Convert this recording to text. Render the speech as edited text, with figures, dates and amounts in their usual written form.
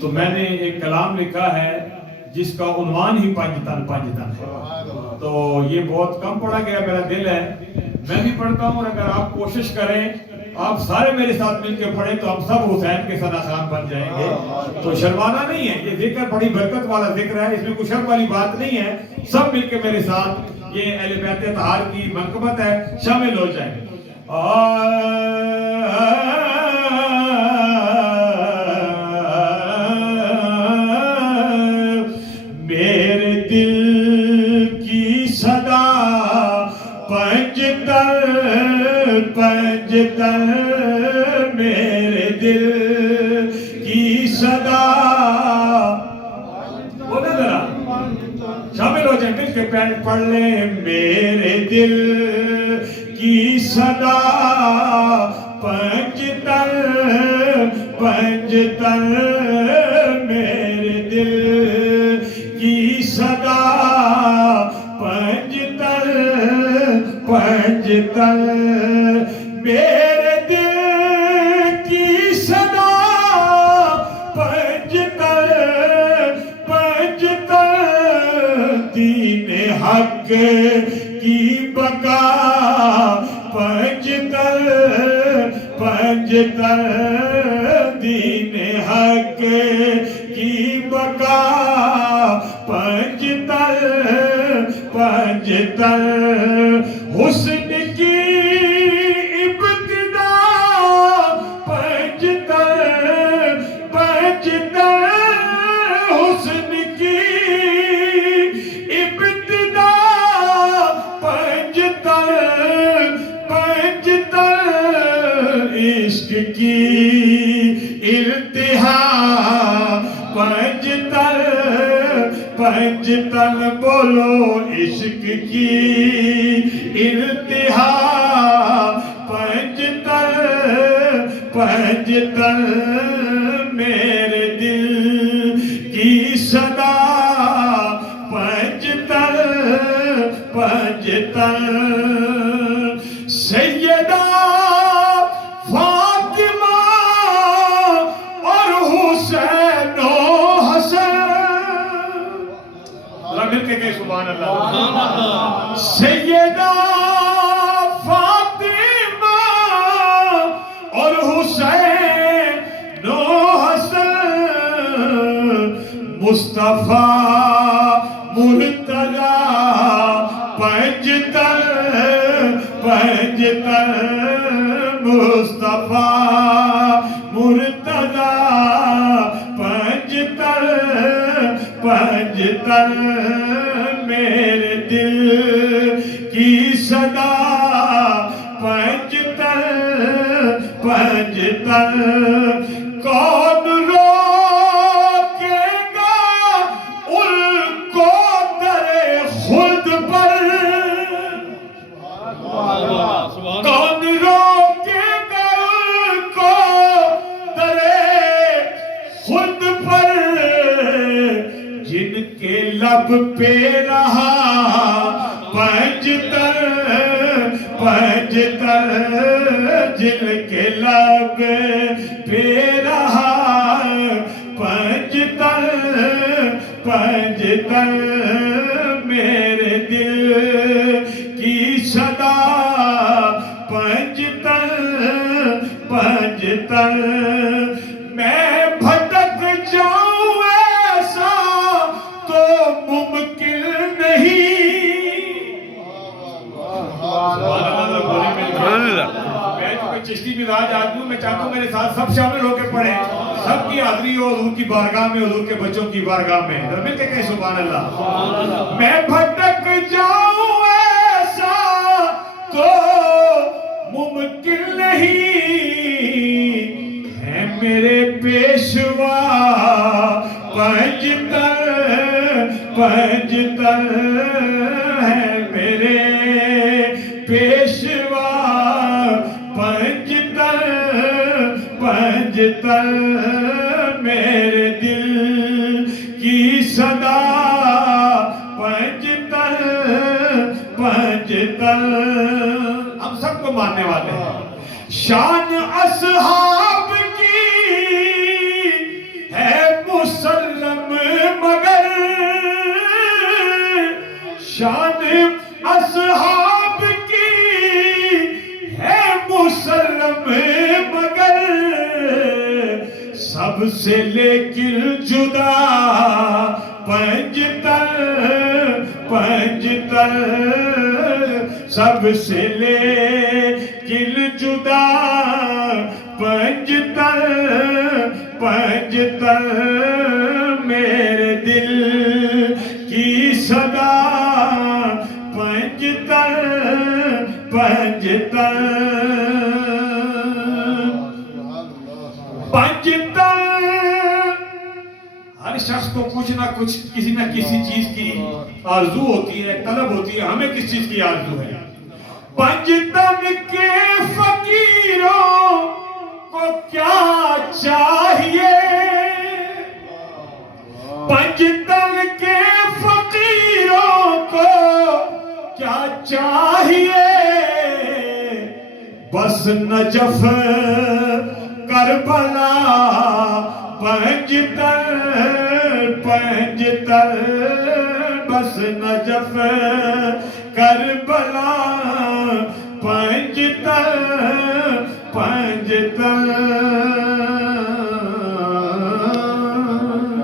تو میں نے ایک کلام لکھا ہے جس کا عنوان ہی پنجتن پنجتن ہے. تو یہ بہت کم پڑھا گیا، میرا دل ہے میں بھی پڑھتا ہوں، اور اگر آپ کوشش کریں، آپ سارے میرے ساتھ مل کے پڑھیں تو ہم سب حسین کے ثنا خوان بن جائیں گے. تو شرمانا نہیں ہے، یہ ذکر بڑی برکت والا ذکر ہے، اس میں کوئی شرم والی بات نہیں ہے. سب مل کے میرے ساتھ یہ اہل بیت اطہار کی منقبت ہے، شامل ہو جائیں. میرے دل کی صدا پنجتن پنجتن، میرے دل کی صدا، بولے ذرا شامل ہو جائیں، مل کے پینٹ پڑھ لیں. میرے دل کی صدا پنجتن پنجتن، میرے دل کی صدا پنجتن پنجتن، میرے دل کی صدا پنجتن پنجتن، دین حق کی بقا پنجتن پنجتن، دین حق کی بقا پنجتن پنجتن، حسن کی ابتدا پنجتن پنجتن، حسن کی ابتدا پنجتن پنجتن، عشق کی انتہا پنجتن پنجتن، بولو عشق کی انتہا پنجتن پنجتن، میرے دل کی صدا پنجتن پنجتن، سیدہ فاطمہ اور حسین و حسن، مل کے کہیں سبحان اللہ. سیدہ فاطمہ اور حسین و حسن، مصطفیٰ مرتضیٰ پنجتن پنجتن، مصطفیٰ مرتضیٰ پنجتن پنجتن، میرے دل کی صدا پنجتن پنجتن، کون روکے گا ان کو در خلد پر، کون روکے گا ان کو در خلد پر، جن کے لب پہ رہا پنجتن پنجتن، جن کے لب پہ رہا پنجتن پنجتن، میرے دل کی صدا پنجتن پنجتن، میں بھٹک جاؤں ایسا تو ممکن نہیں. میں چونکہ چشتی مزاج آدمی ہوں، میں چاہتا ہوں میرے ساتھ سب شامل ہو کے پڑھیں، سب کی حاضری ہو حضور کی بارگاہ میں، حضور کے بچوں کی بارگاہ میں. مل کے کہیں سبحان اللہ. میں بھٹک جاؤں ایسا تو ممکن نہیں ہے، میرے پیشوا پنجتن پنجتن، ہے میرے پیشوا پنجتن پنجتن، میرے دل کی صدا پنجتن پنجتن، ہم سب کو ماننے والے ہیں. شان اصحاب کی ہے اصحاب کی ہے مسلم مگر سب سے لیکن جدا پنجتن سب سے لیکن جدا پنجتن میرے دل کی صدا پنجتن ہر شخص کو کچھ نہ کچھ کسی نہ کسی چیز کی آرزو ہوتی ہے، طلب ہوتی ہے. ہمیں کس چیز کی آرزو ہے؟ پنجتن کے فقیروں کو کیا چاہیے، پنجتن کے فقیروں کو کیا چاہیے، بس نجف کربلا پنجتن بس نجف کربلا پنجتن